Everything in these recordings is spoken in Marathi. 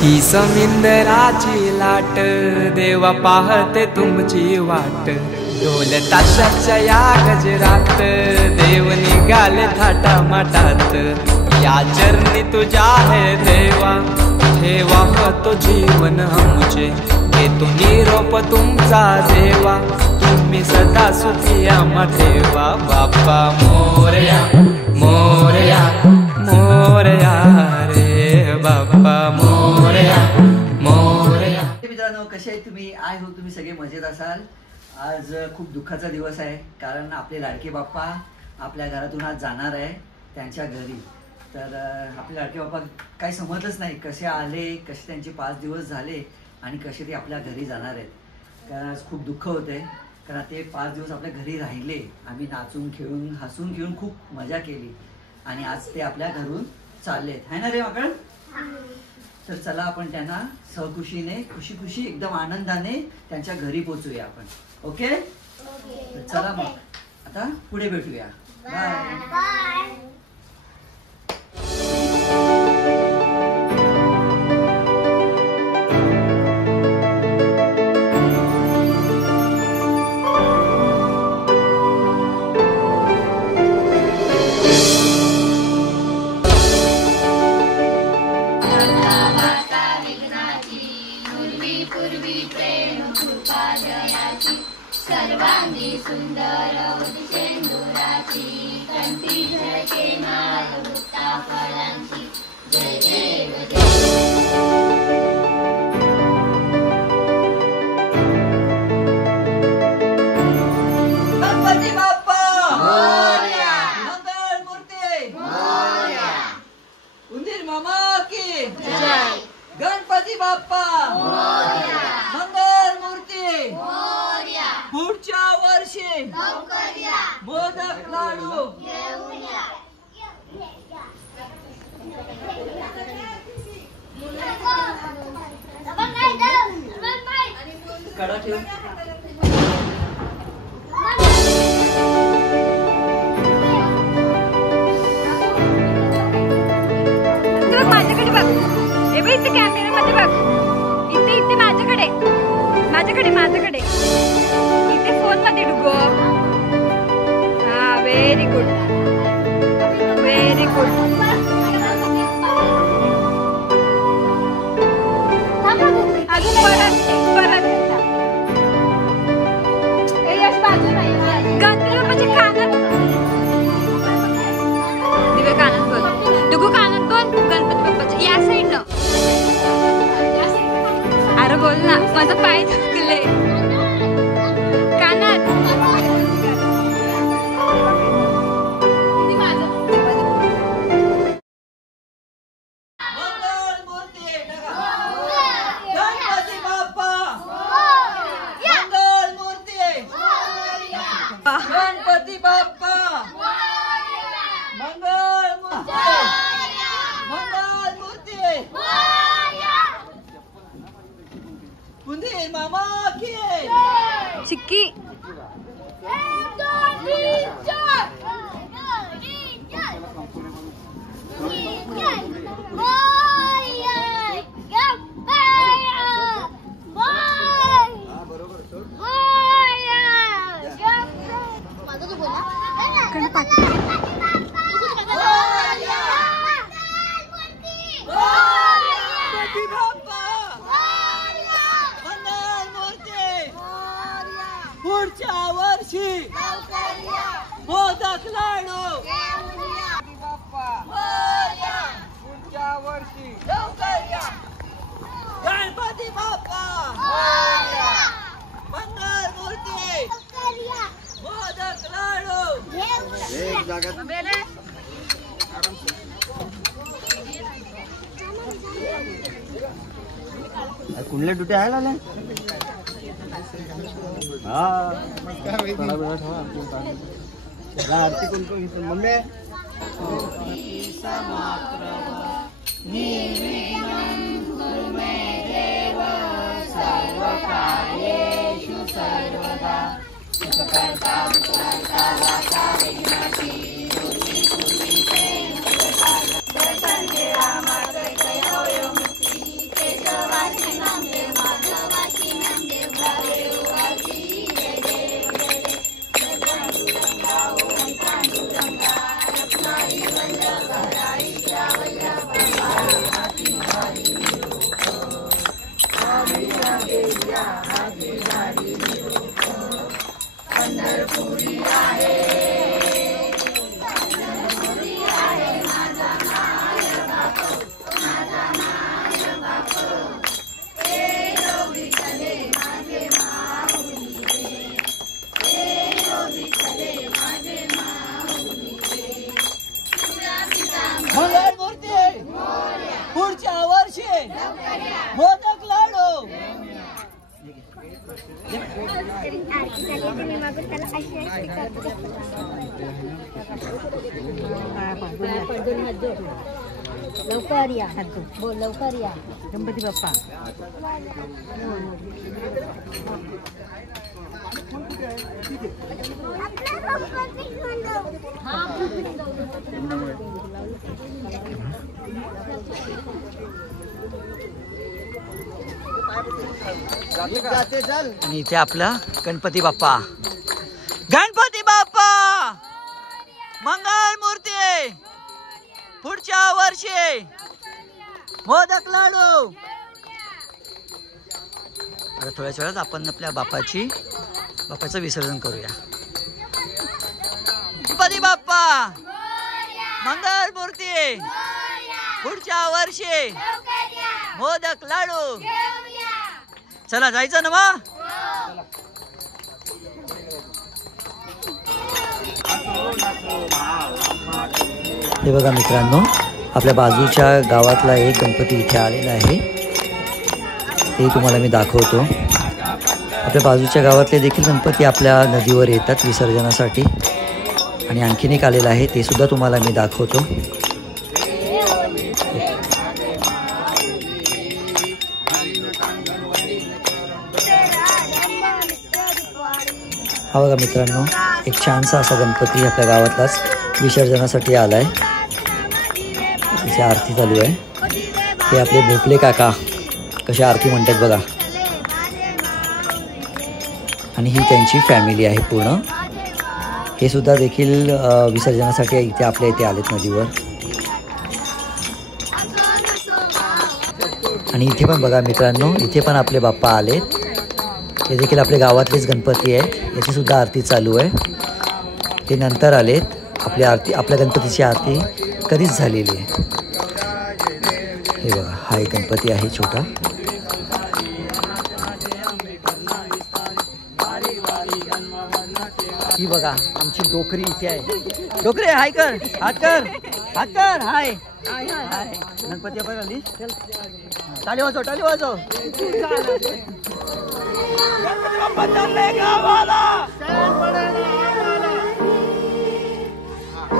ही समिंदराची लाट देवा पाहते तुमची वाट ढोल ताशाच्या या गजरात देव निघाले थाटा माटात या चरणी तुझ्या है देवा ठेवा तो जीवन आमचे घेतो निरोप तुमचा देवा तुम्ही सदा सुखी आम्हा ठेवा बाप्पा मोरया मोरया मोरया रे बाप्पा मोरया मोरया। मित्रांनो कसे आहे तुम्ही? आय होप तुम्ही सगळे मजेत असाल। आज खूप दुःखाचा दिवस आहे कारण आपले लाडके बाप्पा आपल्या घरातून आज जाणार आहे त्यांच्या घरी। तर आपले लाडके बाप्पा काही समजलंच नाही कसे आले, कसे त्यांचे 5 दिवस झाले आणि कसे ते आपल्या घरी जाणार आहेत। कारण आज खूप दुःख होते कारण ते 5 दिवस आपल्या घरी राहिले, आम्ही नाचून खेळून हसून खेळून खूप मजा केली आणि आज ते आपल्या घरून चाललेत, है ना रे माकड? तर चला आपण त्यांना सहकुशीने खुशी खुशी एकदम आनंदाने त्यांच्या घरी पोहोचूया आपण। ओके तर चला मग आता पुढे भेटूया। बाय। सर्वांगी सुंदर उदचेंदुराची कंठी झळके माळ वृत्ता फळांची जय देव गणपती बाप्पा मोरया, मंगल मूर्ती मोरया, उंदीर मामा की जय, गणपती बाप्पा मोरया, मंगल मूर्ती मोरया, पुढच्या वर्षी लवकर या, मोदक लाडू घेऊन या। कडा ठेव। माझ्याकडे बघ, हे बघ इथे कॅमेरामध्ये बघ, इथे इथे माझ्याकडे माझ्याकडे माझ्याकडे इथे फोन मध्ये डुगो। हा व्हेरी गुड व्हेरी गुड। अजून परत परत गणपती बाप्पाच्या कानात दिवे कानात बोल डुगू कानात बोल गणपती बाप्पाच्या या साईडनं। अरे बोल ना माझा पाय थकले कानात। मंगल मूर्ती गणपती बाप्पा मंगल मूर्ती गणपती बाप्पा मंगल मूर्ती मंगल मूर्ती उंदीर मामा की चिक्की पुढच्या वर्षी मोदक लाडू पुढच्या वर्षी लवकर या, गणपती बाप्पा मंगल मूर्ती मोदक लाडू। कुंडले टुटे आहे लाले हाँ थोड़ा बड़ा ठेवा आरती कोण मम्मी वर्षी मोदक लाडू. लवकर या बोल लवकर या गणपती बाप्पा. आणि इथे आपला गणपती बाप्पा. गणपती बाप्पा मंगल मूर्ती. पुढच्या वर्षी मोदक लाडू. आता थोड्याच वेळात आपण आपल्या बाप्पाचं विसर्जन करूया. गणपती बाप्पा मंगल मूर्ती. पुढच्या वर्षी मोदक लाडू. चला जायचं ना मग. हे बघा मित्रांनो, आपल्या बाजूच्या गावातला एक गणपती इथे आलेला आहे. ते तुम्हाला मी दाखवतो. आपल्या बाजूच्या गावातले देखील गणपती आपल्या नदीवर येतात विसर्जनासाठी. आणि आणखीन एक आलेला आहे, ते सुद्धा तुम्हाला मी दाखवतो. हा बघा मित्रांनो, एक छानसा असा गणपती आपल्या गावातलाच विसर्जनासाठी आलाय. तिची आरती चालू आहे. ते आपले भोपले काका कशी आरती म्हणतात बघा. आणि ही त्यांची फॅमिली आहे पूर्ण. हे सुद्धा देखील विसर्जनासाठी इथे आपल्या इथे आलेत नदीवर. आणि इथे पण बघा मित्रांनो, इथे पण आपले बाप्पा आलेत. हे देखील आपल्या गावातलेच गणपती आहेत. याची सुद्धा आरती चालू आहे. ते नंतर आलेत. आपल्या गणपतीची आरती कधीच झालेली आहे. हे बघा, हा एक गणपती आहे छोटा. ही बघा आमची डोकरी इथे आहे. डोकरे हाय कर, हात कर, हात कर. हाय हाय. गणपती आपण आली. टाळी वाजव, टाळी वाजव.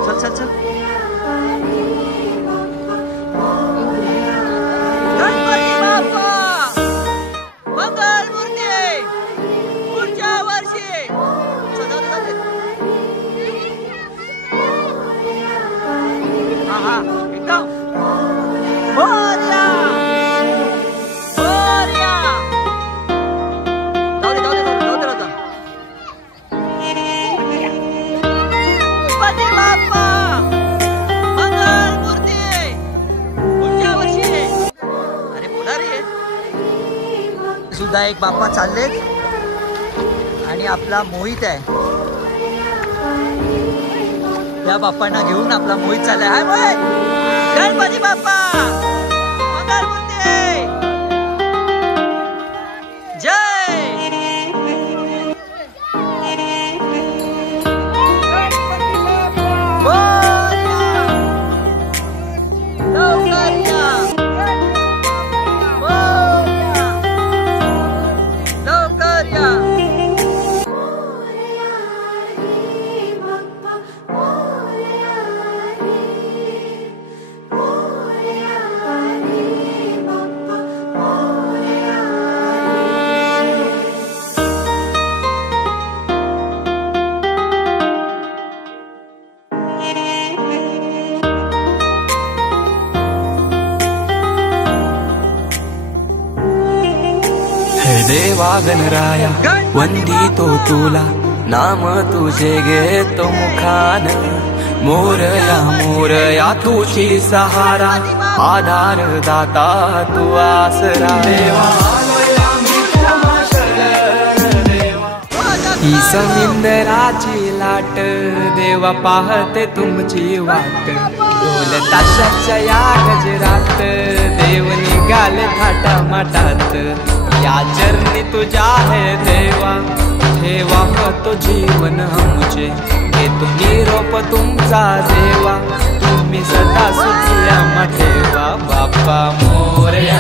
चल चल चल. गणपती बाप्पा मंगल मूर्ती. पुढच्या वर्षी. हा एकदम बोल्या बोल्या. गणपती बाप्पा मंगल मूर्ती. पुढच्या वर्षी. अरे बोला रे. सुद्धा एक बाप्पा चाललेत. आणि आपला मोहित आहे. त्या बाप्पांना घेऊन आपला मोहित चाललाय. हाय मोहित. गणपती बाप्पा मंगल मूर्ती. जय. देवा गणराया वंदितो तुला, नाम तुझे घेतो मुखान. मोरया तुझी सहारा, आधार दाता तू आसरा. ही समिंदराची लाट, देवा पाहते तुमची वाट. ढोल ताशाच्या या गजरात, देव निघाले थाटा माटात. या चरणी तुझ्या है देवा, ठेवा तो जीवन आमचे. घेतो निरोप तुमचा देवा, तुम्ही सदा सुखी आम्हा ठेवा. बाप्पा मोरया.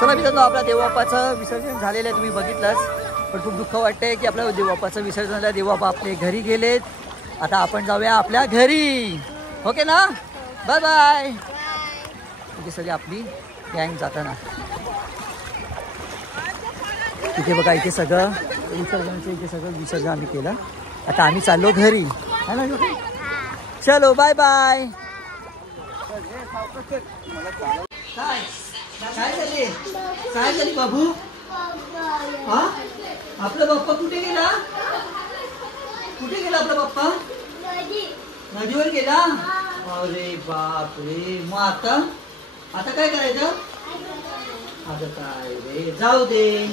चला मित्रांनो, आपल्या देवबापाचं विसर्जन झालेलं आहे, तुम्ही बघितलंच. पण खूप दुःख वाटतंय की आपल्या देवबापाचं विसर्जन झालं, देवबापा आपले घरी गेलेत. आता आपण जाऊया आपल्या घरी. ओके ना, बाय बाय. इथे सगळी आपली गँग जाताना. इथे बघा, इथे सगळं विसर्जनाचं, इथे सगळं विसर्जन आम्ही केलं. आता आम्ही चाललो घरी. चलो बाय बाय. काय झाली बाबू? हा, आपला बाप्पा कुठे गेला? कुठे गेला आपला बाप्पा? नदीवर गेला. अरे बाप रे. मग आता काय करायचं? आता काय रे, जाऊ दे.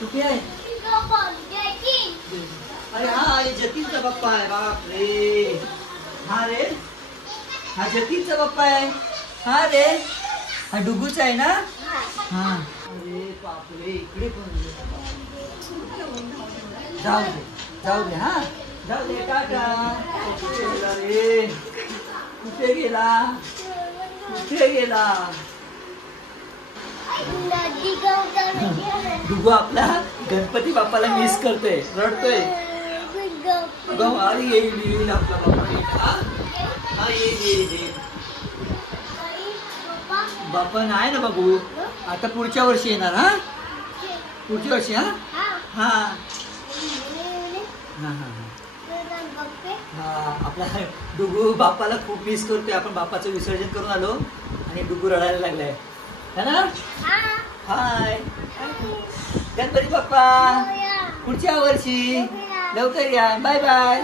कुठे आहे? अरे हा, जतीनचा बाप्पा आहे. बाप रे. हा रे, हा जतीनचा बाप्पा आहे. हा रे, हा डुगूचा आहे ना. हा. अरे बापरे, इकडे पण. जाऊ दे. हा, जाऊ दे. टाटा. रे, कुठे गेला? डुगू आपला गणपती बाप्पाला मिस करतोय, रडतोय. अरे येईल आपला बाप्पा. हा येईल. बाप्पा नाही ना बाबू, आता पुढच्या वर्षी येणार. हा, पुढच्या वर्षी. हा हा हा. आपला डुगू बाप्पाला खूप मिस करतोय. आपण बाप्पाचं विसर्जन करून आलो आणि डुगू रडायला लागलाय, है ना. हाय गणपती बाप्पा, पुढच्या वर्षी लवकर या. Bye bye.